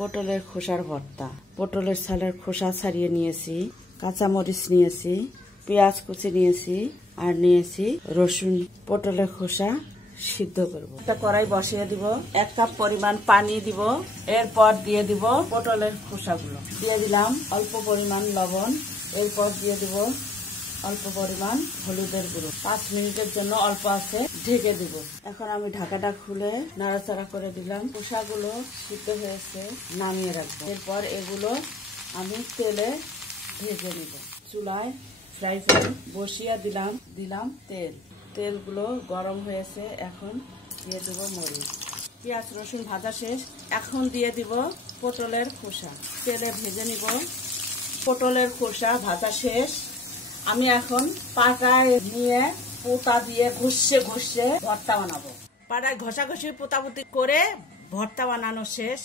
পটলের খোসার ভর্তা। পটলের ছালের খোসা ছাড়িয়ে নিয়েছি, কাঁচামরিচ নিয়েছি, পেঁয়াজ কুচি নিয়েছি আর নিয়েছি রসুন। পটলের খোসা সিদ্ধ করব। একটা কড়াই বসিয়ে দিব, 1 কাপ পরিমাণ পানি দিব, এরপর দিয়ে দিব পটলের খোসাগুলো। দিয়ে দিলাম অল্প পরিমাণ লবণ, এরপর দিয়ে দিব অল্প পরিমাণ হলুদের গুঁড়ো। 5 মিনিটের জন্য অল্প আছে ঢেকে দিব। এখন আমি ঢাকাটা খুলে নাড়াচাড়া করে দিলাম। খোসাগুলো সিদ্ধ হয়েছে, নামিয়ে রাখবো। এরপর এগুলো আমি তেলে ভেজে নিব। চুলায় ফ্রাই প্যান বসিয়ে দিলাম তেলগুলো গরম হয়েছে। এখন দিয়ে দেব মরিচ। পেঁয়াজ রসুন ভাজা শেষ, এখন দিয়ে দিব পটলের খোসা। তেলে ভেজে নিব। পটলের খোসা ভাজা শেষ। আমি এখন পাটায় নিয়ে পোতা দিয়ে ঘষে ভর্তা বানাবো। পাটায় ঘষাঘষি পোতাপুতি করে ভর্তা বানানো শেষ।